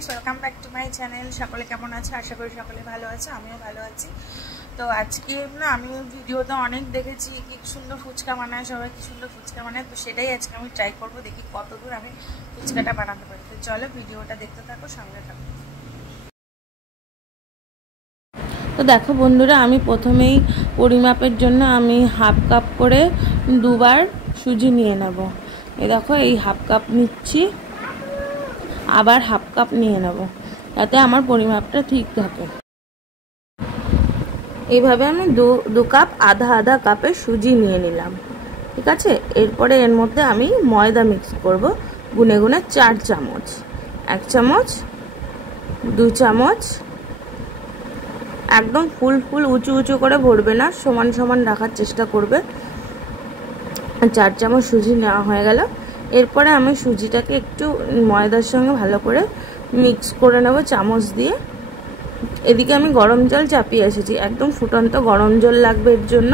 Friends welcome back to my channel. सकले केमन आछो? आशा करी सकले भालो आछो, आमिओ भालो आछि। तो आज के ना आमी भिडियोते अनेक देखेछि कि सुंदर फुचका बानाय, सबाई कि सुंदर फुचका बानाय। तो सेटाई आजके आमी ट्राई करब, देखि कतदूर आमी फुचकाटा बानाते पारि। तो चलो भिडियोटा देखते थाको, संगे थाको। तो देखो बंधुरा आमी प्रथमेई परिमापेर जन्य आमी हाफ कप करे दुबार सुजी निये नेब। এই দেখো এই হাফ কাপ নিচ্ছি, আবার হাফ কাপ নিয়ে নেব যাতে আমার পরিমাপটা ঠিক থাকে। এইভাবে আমি দু কাপ আধা আধা কাপের সুজি নিয়ে নিলাম, ঠিক আছে। এরপরে এর মধ্যে আমি ময়দা মিক্স করব গুনে গুনে 4 চামচ, 1 চামচ, 2 চামচ, একদম ফুল ফুল উঁচু উঁচু করে ভরবে না, সমান সমান রাখার চেষ্টা করবে। 4 চামচ সুজি নেওয়া হয়ে গেল। এরপরে আমি সুজিটাকে একটু ময়দার সঙ্গে ভালো করে মিক্স করে নেব চামচ দিয়ে। এদিকে আমি গরম জল চাপিয়ে এসেছি, একদম ফুটন্ত গরম জল লাগবে এর জন্য।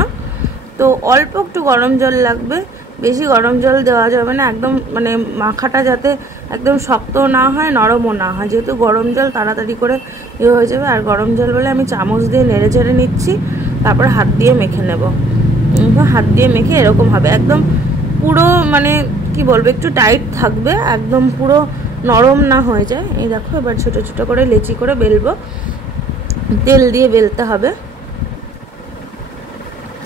তো অল্প একটু গরম জল লাগবে, বেশি গরম জল দেওয়া যাবে না, একদম মানে মাখাটা যাতে একদম শক্তও না হয় নরমও না হয়, যেহেতু গরম জল তাড়াতাড়ি করে হয়ে যাবে। আর গরম জল বলে আমি চামচ দিয়ে নেড়ে চেড়ে নিচ্ছি, তারপর হাত দিয়ে মেখে নেব। হাত দিয়ে মেখে এরকম হবে, একদম পুরো মানে কি বলবো একটু টাইট থাকবে, একদম পুরো নরম না হয়ে যায়। এই দেখো এবার ছোট ছোট করে লেচি করে বেলবো, তেল দিয়ে বেলতে হবে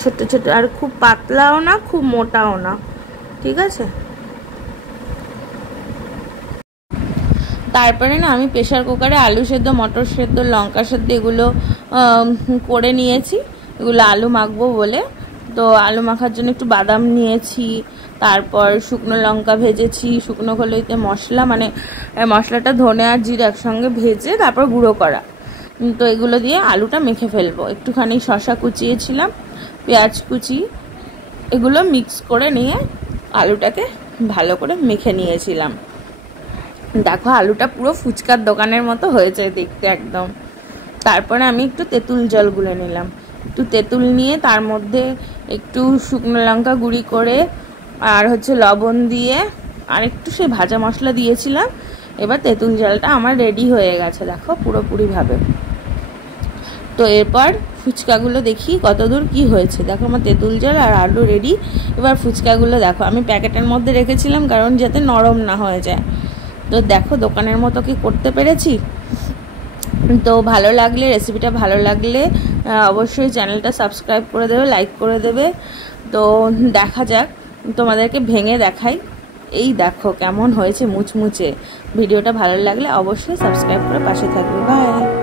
ছোট ছোট, আর খুব পাতলাও না খুব মোটাও না, ঠিক আছে। তারপরে না আমি প্রেসার কুকারে আলু সেদ্ধ, মটর সেদ্ধ, লঙ্কা সেদ্ধ এগুলো করে নিয়েছি, এগুলো আলু মাখবো বলে। তো আলু মাখার জন্য একটু বাদাম নিয়েছি, তারপর শুকনো লঙ্কা ভেজেছি, শুকনো খোলাইতে মশলা মানে মশলাটা ধনে আর জিরে একসঙ্গে ভেজে তারপর গুঁড়ো করা। তো এগুলো দিয়ে আলুটা মেখে ফেলবো। একটুখানি শসা কুচিয়েছিলাম, পেঁয়াজ কুচি, এগুলো মিক্স করে নিয়ে আলুটাকে ভালো করে মেখে নিয়েছিলাম। দেখো আলুটা পুরো ফুচকার দোকানের মতো হয়েছে দেখতে একদম। তারপরে আমি একটু তেঁতুল জল গুলে নিলাম, একটু তেঁতুল নিয়ে তার মধ্যে একটু শুকনো লঙ্কা গুঁড়ি করে আর লবণ দিয়ে আর একটু সেই ভাজা মশলা দিয়েছিলাম। এবার তেঁতুল জলটা আমার রেডি হয়ে গেছে দেখো পুরোপুরিভাবে। তো এরপর ফুচকাগুলো দেখি কতদূর কি হয়েছে। দেখো আমার তেঁতুল জল আর আলু রেডি। এবার ফুচকাগুলো দেখো আমি প্যাকেটের মধ্যে রেখেছিলাম কারণ যাতে নরম না হয়ে যায়। তো দেখো দোকানের মতো কি করতে পেরেছি। তো ভালো লাগলে, রেসিপিটা ভালো লাগলে অবশ্যই চ্যানেলটা সাবস্ক্রাইব করে দেবে, লাইক করে দেবে। তো দেখা যাক, তোমাদেরকে ভেঙে দেখাই। এই দেখো কেমন হয়েছে মুচমুচে। ভিডিওটা ভালো লাগলে অবশ্যই সাবস্ক্রাইব করে পাশে থাকবে। বাই।